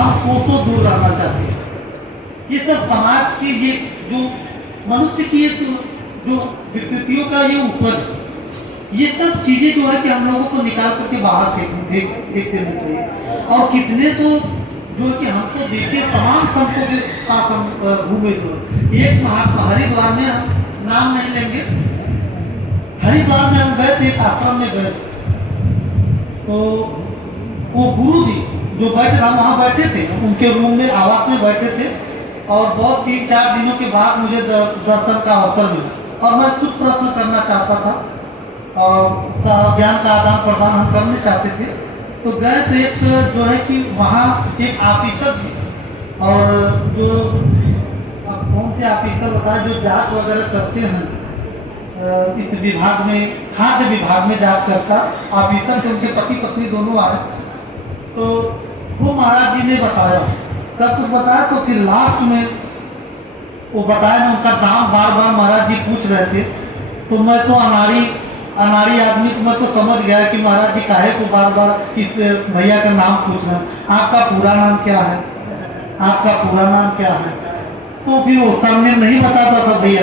हम कोसों दूर रहना चाहते हैं। ये सब समाज की ये जो मनुष्य की एक जो विकृतियों का ये उपज, ये सब चीजें जो है कि हम लोगों को निकाल करके बाहर फेंक देना चाहिए। और कितने तो जो है कि हमको देखे तमाम संतों के साथ हम घूमे हुए। एक महात्मा हरिद्वार में, हम नाम नहीं लेंगे, हरिद्वार में हम गए थे, एक आश्रम में गए, तो वो गुरु जी जो बैठे, हम वहाँ बैठे थे उनके रूम में आवास में बैठे थे, और बहुत 3-4 दिनों के बाद मुझे दर्शन का अवसर मिला और मैं कुछ प्रश्न करना चाहता था और उसका ज्ञान का आदान प्रदान हम करने चाहते थे। तो गए तो एक जो है कि वहाँ एक ऑफिसर थे, और जो अब कौन से ऑफिसर बताए, जो जांच वगैरह करते हैं इस विभाग में, खाद्य विभाग में जांच करता ऑफिसर से, उनके पति पत्नी दोनों आए। तो वो महाराज जी ने बताया, सब कुछ बताया। तो फिर लास्ट में वो बताया ना, उनका नाम बार बार महाराज जी पूछ रहे थे। तो मैं तो अनाड़ी आदमी, तो मैं तो समझ गया कि महाराज जी काहे को बार बार इस भैया का नाम पूछ रहे हैं, आपका पूरा नाम क्या है, आपका पूरा नाम क्या है। तो फिर वो सामने नहीं बताता था भैया,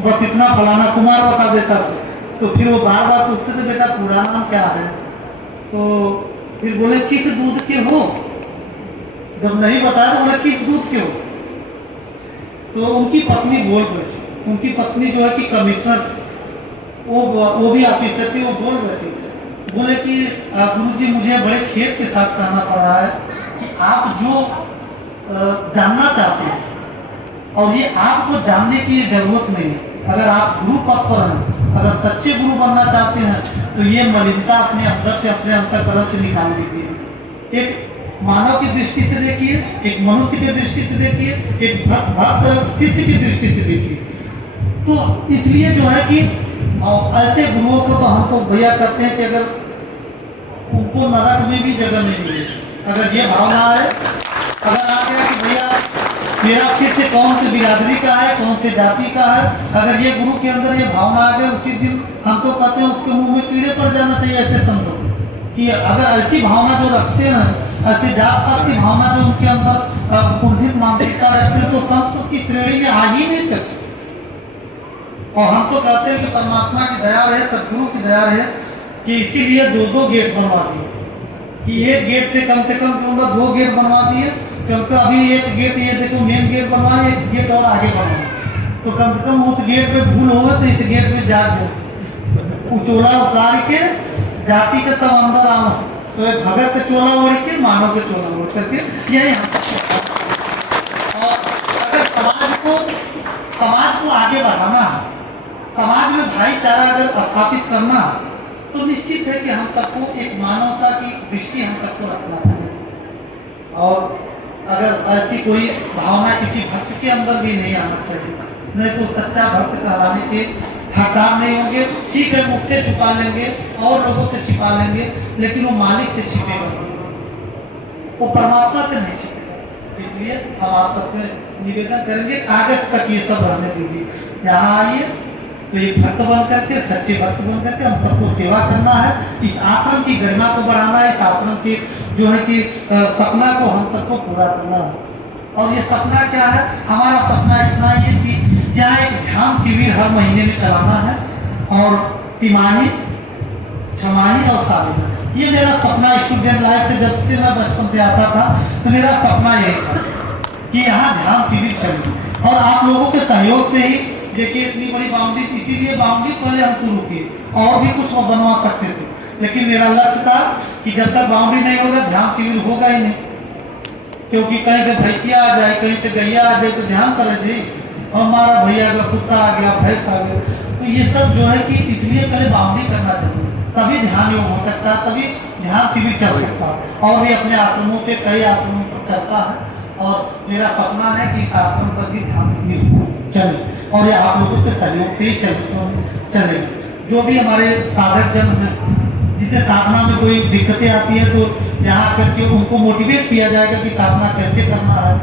बस इतना फलाना कुमार बता देता था। तो फिर वो बार बार पूछते थे, बेटा पूरा नाम क्या है। तो फिर बोले किस दूध के हो, जब नहीं बताया तो बोले किस दूध के हो। तो उनकी पत्नी बोल बैठी, उनकी पत्नी जो है कि कमिश्नर, वो भी ऑफिसर थी, वो बोल बैठी, बोले कि गुरुजी मुझे बड़े खेद के साथ कहना पड़ रहा है कि आप जो जानना चाहते हैं, और ये आपको जानने की जरूरत नहीं है। अगर आप गुरु पद पर हैं, अगर सच्चे गुरु बनना चाहते हैं, तो ये मलिनता अपने अंदर से, अपने अंतःकरण से निकाल दीजिए। एक मानव की दृष्टि से देखिए, एक मनुष्य की दृष्टि से देखिए, एक भक्त शिष्य की दृष्टि से देखिए। तो इसलिए जो है कि ऐसे गुरुओं को तो हम तो भैया कहते हैं कि अगर उनको नरक में भी जगह नहीं मिलेगी। अगर ये भावना है, अगर आ गया कि भैया मेरा शिष्य कौन से बिरादरी का है, कौन से जाति का है, अगर ये गुरु के अंदर ये भावना आ गई, उसी दिन हम तो कहते हैं उसके मुंह में कीड़े पड़ जाना चाहिए। ऐसे संतों कि अगर ऐसी भावना जो रखते हैं, ऐसे जात पात की भावना जो उनके अंदर कुंठित मानसिकता रखते हैं, तो संत की श्रेणी में आ ही नहीं सकते। और हम तो कहते हैं कि परमात्मा की दया रहे, सदगुरु की दया रहे, कि इसीलिए 2-2 गेट बनवा दिए, कि एक गेट से कम जो 2 गेट बनवा दिए, क्योंकि अभी एक गेट, ये देखो मेन गेट बनवाए, एक गेट और आगे बनवाए, तो कम से कम उस गेट पे भूल हो तो इस गेट में जा चोला उतार के जाति के तब अंदर आओ, तो एक भगत के चोला ओढ़ के, मानव के चोला ओढ़ करके यही हम। और अगर समाज को आगे बढ़ाना है, समाज में भाईचारा अगर स्थापित करना है, तो निश्चित है कि हम सबको एक मानवता की दृष्टि हम सबको रखना चाहिए। और अगर ऐसी कोई भावना किसी भक्त के अंदर भी नहीं आना चाहिए, नहीं तो सच्चा भक्त कहलाने के हकदार नहीं होंगे। ठीक है, मुझसे छुपा लेंगे और लोगों से छिपा लेंगे, लेकिन वो मालिक से छिपेगा, वो परमात्मा से नहीं छिपेगा। इसलिए हम आप सबसे निवेदन करेंगे, कागज तक ये सब रहने दीजिए। यहाँ आइए तो एक भक्त बन करके, सच्चे भक्त बन करके हम सबको सेवा करना है, इस आश्रम की गरिमा को बढ़ाना है, इस आश्रम के जो है कि सपना को हम सबको पूरा करना है। और ये सपना क्या है, हमारा सपना इतना ही है कि यहाँ एक ध्यान शिविर हर महीने में चलाना है, और तिमाही, छमाही और सालाना। ये मेरा सपना स्टूडेंट लाइफ से, जब से मैं बचपन से आता था, तो मेरा सपना यही था कि यहाँ ध्यान शिविर चले। और आप लोगों के सहयोग से ही देखिए इतनी बड़ी बाउंड्री, इसीलिए बाउंड्री पहले हम शुरू किए, और भी कुछ वो बनवा सकते थे, लेकिन मेरा लक्ष्य था कि जब तक बाउंड्री नहीं होगा ध्यान शिविर होगा ही नहीं। क्योंकि कहीं से भैंसिया आ जाए, कहीं से गैया आ जाए, तो ध्यान करे थे, और हमारा भैया का कुत्ता आ गया, भैंस आ गया, तो ये सब जो है कि इसलिए पहले बाउंड्री करना चाहिए, तभी ध्यान योग हो सकता है, तभी ध्यान शिविर चल सकता है। और भी अपने आश्रमों पे, कई आश्रमों पर चलता है, और मेरा सपना है कि इस आश्रम पर भी ध्यान शिविर चले, और ये आप लोगों के सहयोग से ही चलेगा। जो भी हमारे साधक जन हैं, जिसे साधना में कोई दिक्कतें आती हैं, तो यहाँ करके उनको मोटिवेट किया जाएगा कि साधना कैसे करना है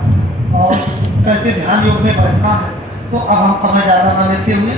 और कैसे ध्यान योग में बैठना है। तो अब हम समय ज़्यादा न लेते हुए